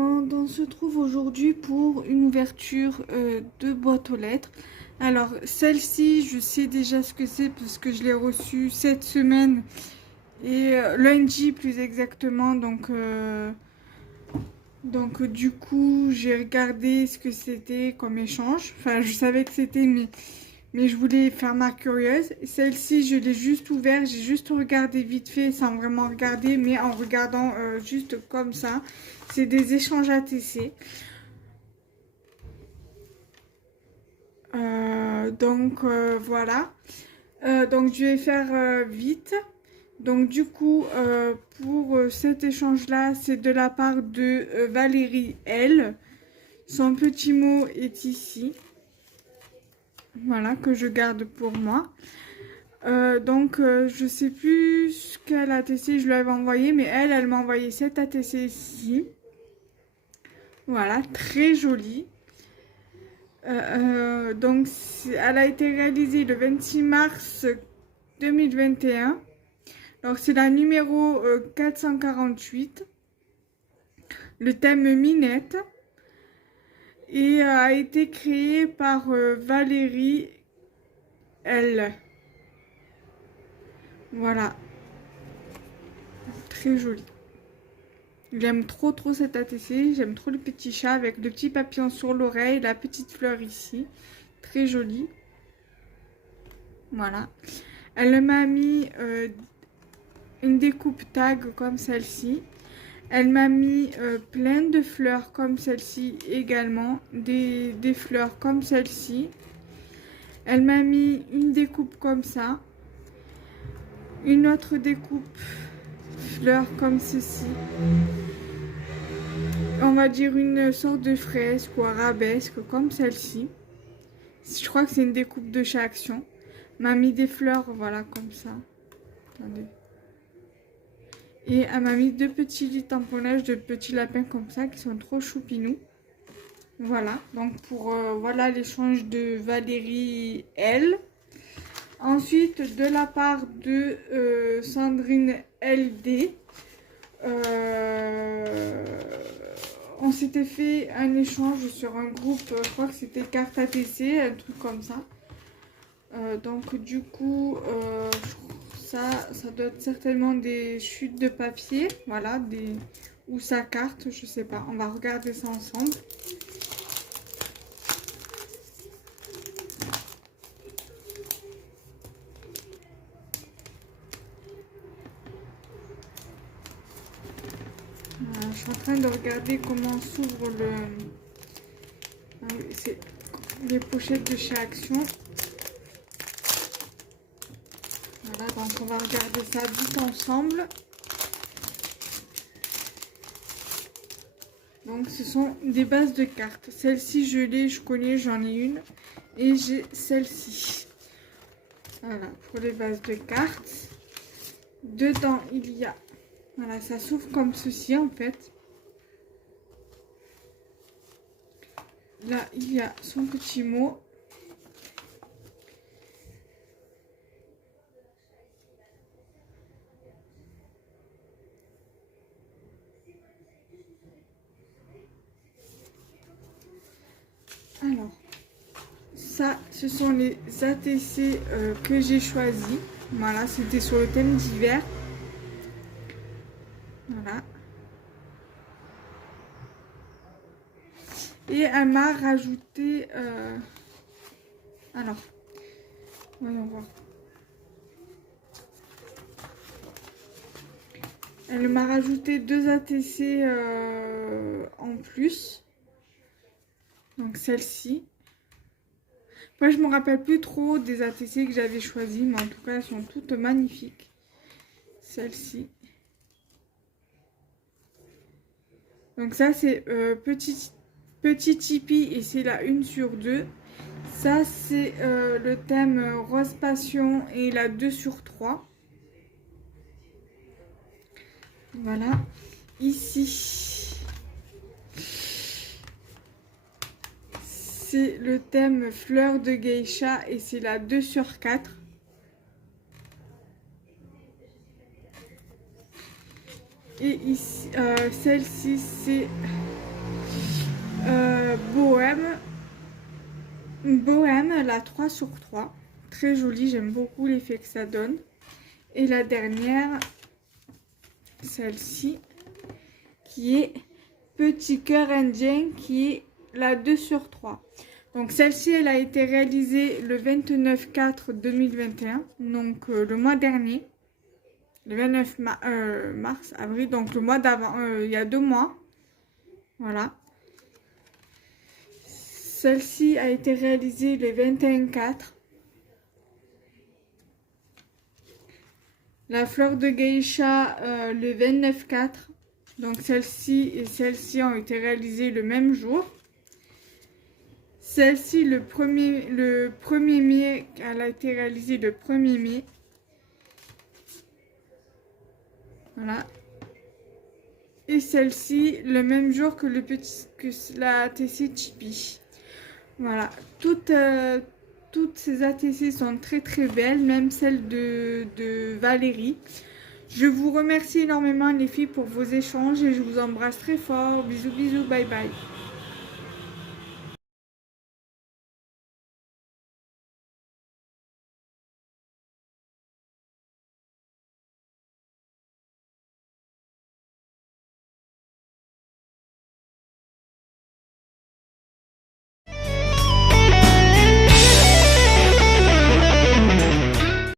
monde, on se trouve aujourd'hui pour une ouverture de boîte aux lettres. Alors celle-ci, je sais déjà ce que c'est parce que je l'ai reçue cette semaine et lundi plus exactement. Donc du coup, j'ai regardé ce que c'était comme échange. Enfin, je savais que c'était, mais je voulais faire ma curieuse. Celle-ci, je l'ai juste ouverte, j'ai juste regardé vite fait sans vraiment regarder, mais en regardant juste comme ça. C'est des échanges ATC. Voilà. Donc je vais faire vite. Donc du coup, pour cet échange-là, c'est de la part de Valérie L. Son petit mot est ici. Voilà, que je garde pour moi. Je sais plus ce qu'elle ATC je lui avais envoyé, mais elle m'a envoyé cette ATC ici. Voilà, très jolie. Elle a été réalisée le 26 mars 2021. Donc, c'est la numéro 448. Le thème Minette. Et a été créé par Valérie L. Voilà. Très jolie. J'aime trop cette ATC. J'aime trop le petit chat avec le petit papillon sur l'oreille, la petite fleur ici. Très jolie. Voilà. Elle m'a mis une découpe tag comme celle-ci. Elle m'a mis plein de fleurs comme celle-ci également. Des fleurs comme celle-ci. Elle m'a mis une découpe comme ça. Une autre découpe fleurs comme ceci. On va dire une sorte de fresque ou arabesque comme celle-ci. Je crois que c'est une découpe de chez Action. M'a mis des fleurs, voilà, comme ça. Attendez. Et elle m'a mis deux petits lits tamponnages de petits lapins comme ça qui sont trop choupinous. Voilà, donc pour voilà l'échange de Valérie L. Ensuite, de la part de Sandrine LD, on s'était fait un échange sur un groupe, je crois que c'était carte ATC, un truc comme ça. Du coup, ça doit être certainement des chutes de papier, voilà, ou sa carte, je sais pas. On va regarder ça ensemble. Je suis en train de regarder comment s'ouvre le... C'est les pochettes de chez Action. Voilà, donc on va regarder ça vite ensemble. Donc ce sont des bases de cartes. Celle-ci je l'ai, je connais, j'en ai une. Et j'ai celle-ci. Voilà, pour les bases de cartes. Dedans il y a... Voilà, ça s'ouvre comme ceci en fait. Là, il y a son petit mot. Alors, ça, ce sont les ATC que j'ai choisis. Voilà, c'était sur le thème d'hiver. Voilà. Et elle m'a rajouté... Alors, voyons voir. Elle m'a rajouté deux ATC en plus. Donc celle-ci. Moi, je me rappelle plus trop des ATC que j'avais choisies, mais en tout cas, elles sont toutes magnifiques. Celle-ci. Donc ça, c'est petit Tipeee et c'est la 1 sur 2. Ça, c'est le thème Rose Passion et la 2 sur 3. Voilà. Ici, c'est le thème Fleur de Geisha et c'est la 2 sur 4. Et ici, celle-ci, c'est Bohème. Bohème, la 3/3. Très jolie, j'aime beaucoup l'effet que ça donne. Et la dernière, celle-ci, qui est Petit cœur indien, qui est la 2/3. Donc celle-ci, elle a été réalisée le 29/4/2021, donc le mois dernier, le 29 mars, avril, donc le mois d'avant, il y a 2 mois. Voilà. Celle-ci a été réalisée le 21/4. La fleur de geisha le 29/4. Donc celle-ci et celle-ci ont été réalisées le même jour. Celle-ci le 1er mai, elle a été réalisée le 1er mai. Voilà. Et celle-ci le même jour que la ATC Chippy. Voilà. Toutes ces ATC sont très très belles, même celle de Valérie. Je vous remercie énormément les filles pour vos échanges et je vous embrasse très fort. Bisous bisous, bye bye.